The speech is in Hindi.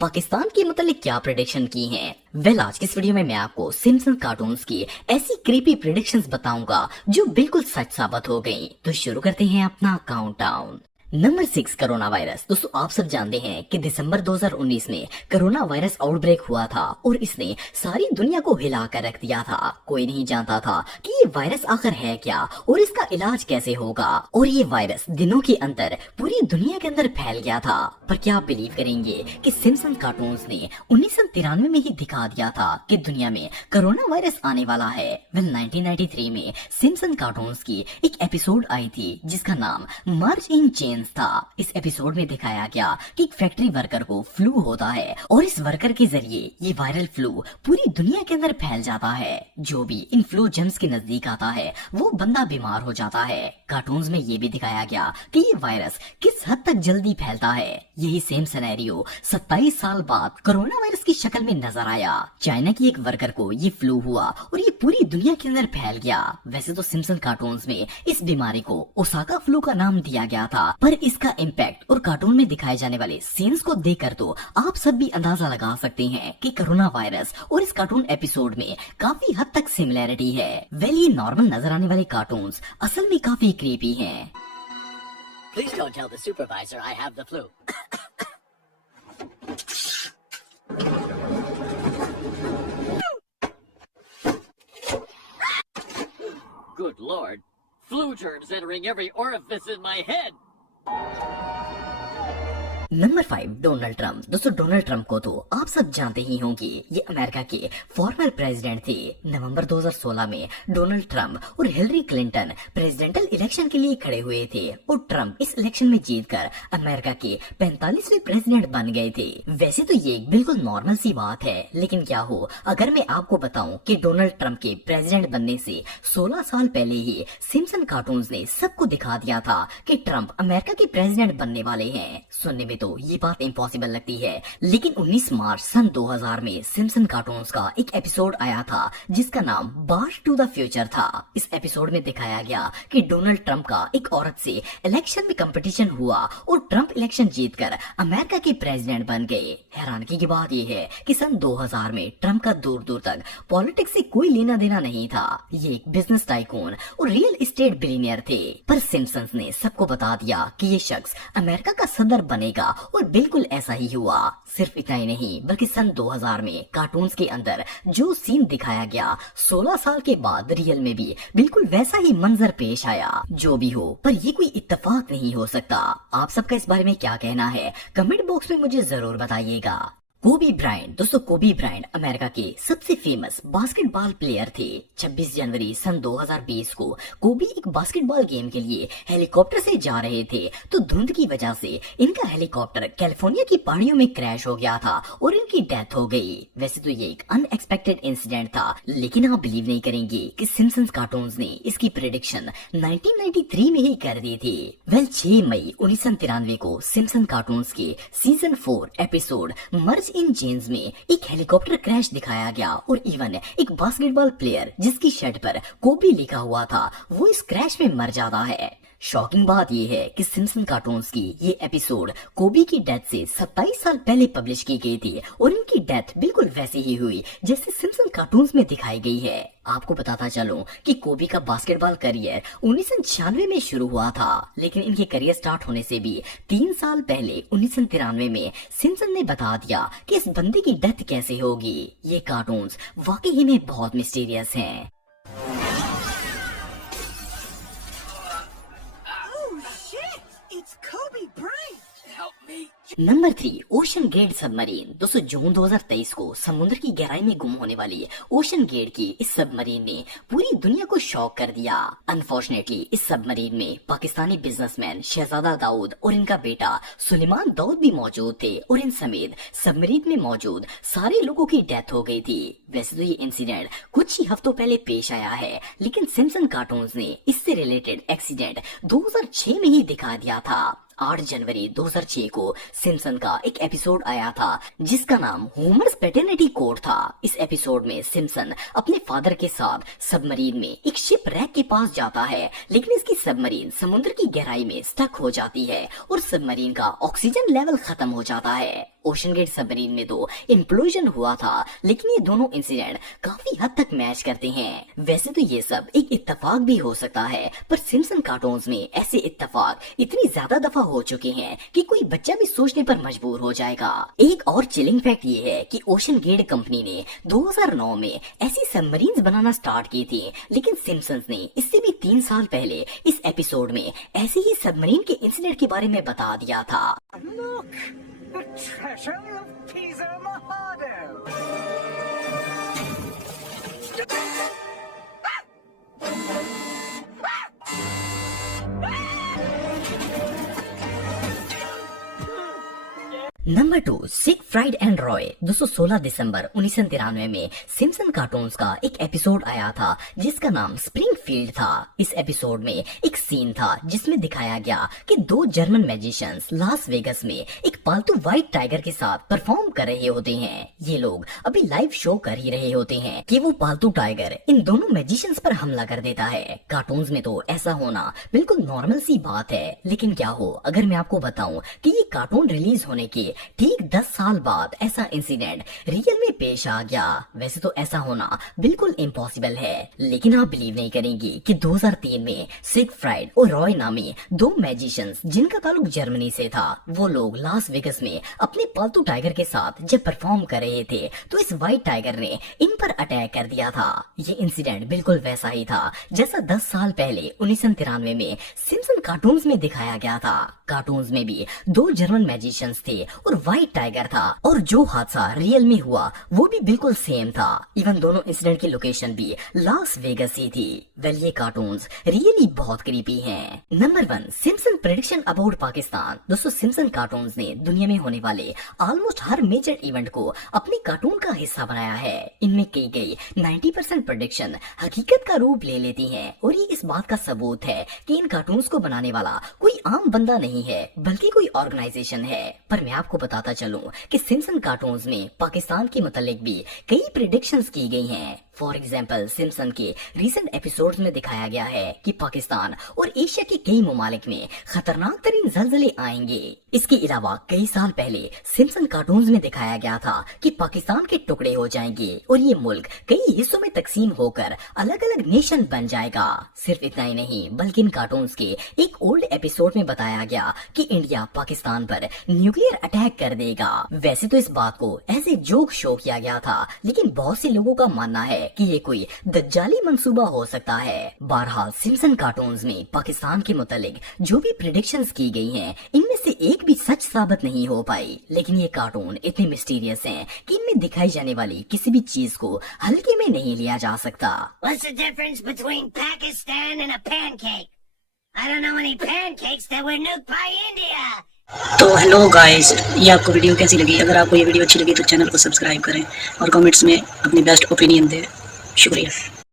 पाकिस्तान के मतलब क्या प्रेडिक्शन की हैं। वेल आज की इस वीडियो में मैं आपको सिम्पसन कार्टून्स की ऐसी क्रीपी प्रेडिक्शंस बताऊंगा जो बिल्कुल सच साबित हो गई। तो शुरू करते हैं अपना काउंटडाउन। Number 6 corona virus. दोस्तों आप सब जानते हैं कि दिसंबर 2019 में कोरोना वायरस आउटब्रेक हुआ था और इसने सारी दुनिया को हिला कर रख दिया था। कोई नहीं जानता था कि ये वायरस आखिर है क्या और इसका इलाज कैसे होगा। और ये वायरस दिनों के अंदर पूरी दुनिया के अंदर फैल गया था। पर क्या आप बिलीव करेंगे कि सिम्पसन कार्टून्स ने 1993 में ही दिखा दिया था कि दुनिया में कोरोना वायरस आने वाला है। वेल 1993 में सिम्पसन कार्टून्स की एक एपिसोड आई थी जिसका नाम मार्च इन चेन्स था। इस एपिसोड में दिखाया गया कि एक फैक्ट्री वर्कर को फ्लू होता है और इस वर्कर के जरिए ये वायरल फ्लू पूरी दुनिया के अंदर फैल जाता है। जो भी इन फ्लू जम्स के नजदीक आता है वो बंदा बीमार हो जाता है। कार्टून्स में ये भी दिखाया गया कि ये वायरस किस हद तक जल्दी फैलता है। यही सेम सिनेरियो 27 साल बाद कोरोना वायरस की शक्ल में नजर आया। चाइना की एक वर्कर को ये फ्लू हुआ और ये पूरी दुनिया के अंदर फैल गया। वैसे तो सिम्पसन कार्टून्स में इस बीमारी को ओसाका फ्लू का नाम दिया गया था, पर इसका इम्पैक्ट और कार्टून में दिखाए जाने वाले सीन्स को देखकर तो आप सब भी अंदाजा लगा सकते हैं कि कोरोना वायरस और इस कार्टून एपिसोड में काफी हद तक सिमिलैरिटी है। वेल ये नॉर्मल नजर आने वाले कार्टून्स असल में काफी क्रीपी हैं। Please don't tell the supervisor I have the flu. Good Lord. Flu germs entering every orifice in my head. Number 5 Donald Trump. दोस्तों डोनाल्ड ट्रंप को तो आप सब जानते ही होंगे, ये अमेरिका के फॉर्मर प्रेसिडेंट थे। नवंबर 2016 में डोनाल्ड ट्रंप और हिलरी क्लिंटन प्रेसिडेंशियल इलेक्शन के लिए खड़े हुए थे और ट्रंप इस इलेक्शन में जीतकर अमेरिका के 45वें प्रेसिडेंट बन गए थे। वैसे तो ये एक बिल्कुल नॉर्मल सी बात है, लेकिन क्या हो अगर मैं आपको बताऊं कि डोनाल्ड ट्रंप के प्रेसिडेंट बनने से 16 साल पहले ही सिम्पसन कार्टून्स ने सबको दिखा दिया था कि ट्रंप अमेरिका के प्रेसिडेंट बनने वाले हैं। सुनने में तो ये बात इम्पॉसिबल लगती है, लेकिन 19 मार्च सन 2000 में सिम्पसन कार्टून्स का एक एपिसोड आया था जिसका नाम बार्ज टू द फ्यूचर था। इस एपिसोड में दिखाया गया कि डोनाल्ड ट्रंप का एक औरत से इलेक्शन में कंपटीशन हुआ और ट्रंप इलेक्शन जीतकर अमेरिका के प्रेसिडेंट बन गए। हैरानगी की बात यह है कि सन 2000 में ट्रंप का दूर दूर तक पॉलिटिक्स से कोई लेना देना नहीं था। ये एक बिजनेस टाइकून और रियल एस्टेट बिलियनियर थे। पर सिम्पसन्स ने सबको बता दिया कि ये शख्स अमेरिका का सदर बनेगा और बिल्कुल ऐसा ही हुआ। सिर्फ इतना ही नहीं बल्कि सन 2000 में कार्टून्स के अंदर जो सीन दिखाया गया 16 साल के बाद रियल में भी बिल्कुल वैसा ही मंजर पेश आया। जो भी हो पर ये कोई इत्तेफाक नहीं हो सकता। आप सबका इस बारे में क्या कहना है कमेंट बॉक्स में मुझे जरूर बताइएगा। कोबी ब्रायंट। दोस्तों कोबी ब्रायंट अमेरिका के सबसे फेमस बास्केटबॉल प्लेयर थे। 26 जनवरी सन 2020 को कोबी एक बास्केटबॉल गेम के लिए हेलीकॉप्टर से जा रहे थे तो धुंध की वजह से इनका हेलीकॉप्टर कैलिफोर्निया की पहाड़ियों में क्रैश हो गया था और इनकी डेथ हो गई। वैसे तो ये एक अनएक्सपेक्टेड इंसिडेंट था, लेकिन आप बिलीव नहीं करेंगे कि सिम्पसन्स कार्टून्स ने इसकी प्रेडिक्शन 1993 में ही कर दी थी। वेल 6 मई 1993 को सिम्पसन कार्टून्स के season 4 episode merge in chains में एक हेलीकॉप्टर क्रैश दिखाया गया और इवन एक बास्केटबॉल प्लेयर जिसकी शर्ट पर कोबी लिखा हुआ था वो इस क्रैश में मर जाता है। शॉकिंग बात यह है कि सिम्पसन कार्टून्स की ये एपिसोड कोबी की डेथ से 27 साल पहले पब्लिश की गई थी और इनकी डेथ बिल्कुल वैसी ही हुई जैसे सिम्पसन कार्टून्स में दिखाई गई है। आपको बताता चलूं कि कोबी का बास्केटबॉल करियर 1996 में शुरू हुआ था, लेकिन इनके करियर स्टार्ट होने से भी 3 साल पहले 1993 में सिम्पसन ने बता दिया कि इस बंदे की डेथ कैसे होगी। ये कार्टून्स वाकई में बहुत मिस्टीरियस हैं। Number 3 OceanGate submarine. दोस्तों जून 2023 को समुद्र की गहराई में गुम होने वाली ओशन गेट की इस सबमरीन ने पूरी दुनिया को शॉक कर दिया। अनफॉर्चुनेटली इस सबमरीन में पाकिस्तानी बिजनेसमैन शहजादा दाऊद और इनका बेटा सुलेमान दाऊद भी मौजूद थे और इन समेत सबमरीन में मौजूद सारे लोगों की डेथ हो गई थी। वैसे तो ये इंसिडेंट कुछ ही हफ्तों पहले पेश आया है, लेकिन सिम्पसन कार्टून्स ने इससे रिलेटेड एक्सीडेंट 2006 में ही दिखा दिया था। 8 जनवरी 2006 को सिम्पसन का एक एपिसोड आया था जिसका नाम होमर्स पैटर्निटी कोड था। इस एपिसोड में सिम्पसन अपने फादर के साथ सबमरीन में एक शिप रैक के पास जाता है, लेकिन इसकी सबमरीन समुद्र की गहराई में स्टक हो जाती है और सबमरीन का ऑक्सीजन लेवल खत्म हो जाता है। ओशन गेट सबमरीन में तो इम्प्लोजन हुआ था, लेकिन ये दोनों इंसिडेंट काफी हद तक मैच करते हैं। वैसे तो ये सब एक इत्तेफाक भी हो सकता है, पर सिम्पसन कार्टून्स में ऐसे इत्तेफाक इतनी ज्यादा दफा हो चुके हैं कि कोई बच्चा भी सोचने पर मजबूर हो जाएगा। एक और चिलिंग फैक्ट ये है कि ओशन गेट कंपनी ने 2009 में ऐसी सबमरीन्स बनाना स्टार्ट की थी, लेकिन सिम्पसन्स ने इससे भी 3 साल पहले इस एपिसोड में ऐसे ही सबमरीन के इंसिडेंट के बारे में बता दिया था। Look! The treasure of Pisa Mojado! Number 2, sick fried and Roy. दोस्तों 16 दिसंबर 1993 में सिम्पसन कार्टून्स का एक एपिसोड आया था जिसका नाम स्प्रिंगफील्ड था। इस एपिसोड में एक सीन था जिसमें दिखाया गया कि 2 जर्मन मैजिशियंस लास वेगस में एक पालतू व्हाइट टाइगर के साथ परफॉर्म कर रहे होते हैं। ये लोग अभी लाइव शो कर ही रहे होते हैं कि वो पालतू टाइगर इन दोनों मैजिशियंस पर हमला कर देता है। कार्टून्स में तो ऐसा होना बिल्कुल नॉर्मल सी बात है, लेकिन क्या हो अगर मैं आपको बताऊं कि ये कार्टून रिलीज होने के ठीक 10 साल बाद ऐसा इंसिडेंट रियल में पेश आ गया। वैसे तो ऐसा होना बिल्कुल इम्पॉसिबल है, लेकिन आप बिलीव नहीं करेंगे कि 2003 में सिग फ्राइड और रॉय नामी 2 मैजिशियंस जिनका ताल्लुक जर्मनी से था, वो लोग लास वेगस में अपने पालतू टाइगर के साथ जब परफॉर्म कर रहे थे तो इस व्हाइट टाइगर ने इन पर अटैक कर दिया था। ये इंसिडेंट बिल्कुल वैसा ही था जैसा 10 साल पहले 1993 में सिम्पसन कार्टून्स में दिखाया गया था। कार्टून्स में भी 2 जर्मन मैजिशियंस थे और व्हाइट टाइगर था, और जो हादसा रियल में हुआ वो भी बिल्कुल सेम था। इवन दोनों इंसिडेंट की लोकेशन भी लास वेगस ही थी। वेल ये कार्टून्स रियली बहुत क्रीपी हैं। Number 1, Simpson prediction about Pakistan. दोस्तों सिम्पसन कार्टून्स ने दुनिया में होने वाले ऑलमोस्ट हर मेजर इवेंट को अपने कार्टून का हिस्सा बनाया है। इनमें की गई 90% प्रेडिक्शन हकीकत का रूप ले लेती हैं, और ये इस बात का सबूत है कि इन कार्टून्स को बनाने वाला कोई आम बंदा नहीं है, बल्कि कोई ऑर्गेनाइजेशन है। पर मैं आपको बताता चलूं कि सिम्पसन कार्टून्स में पाकिस्तान के मुतालिक भी कई प्रेडिक्शंस की गई हैं। फॉर एग्जाम्पल सिम्पसन के रिसेंट एपिसोड्स में दिखाया गया है कि पाकिस्तान और एशिया के कई ममालिक में खतरनाक तरीन जलजले आएंगे। इसके अलावा कई साल पहले सिम्पसन कार्टून्स में दिखाया गया था कि पाकिस्तान के टुकड़े हो जाएंगे और ये मुल्क कई हिस्सों में तकसीम होकर अलग अलग नेशन बन जाएगा। सिर्फ इतना ही नहीं, बल्कि इन कार्टून्स के एक ओल्ड एपिसोड में बताया गया कि इंडिया पाकिस्तान पर न्यूक्लियर अटैक कर देगा। वैसे तो इस बात को एज ए जोक शो किया गया था, लेकिन बहुत से लोगों का मानना है कि ये कोई दज्जाली मंसूबा हो सकता है। बहरहाल सिम्पसन कार्टून्स में पाकिस्तान के मुतालिक जो भी प्रेडिक्शंस की गई हैं, इनमें से एक भी सच साबित नहीं हो पाई। लेकिन ये कार्टून इतने मिस्टीरियस हैं कि इनमें दिखाई जाने वाली किसी भी चीज को हल्के में नहीं लिया जा सकता। What's the difference between Pakistan and a pancake? I don't know any pancakes that were nuked by India. तो हेलो गाइस, ये आपको वीडियो कैसी लगी? अगर आपको ये वीडियो अच्छी लगी तो चैनल को सब्सक्राइब करें और कमेंट्स में अपनी बेस्ट ओपिनियन दें। शुक्रिया।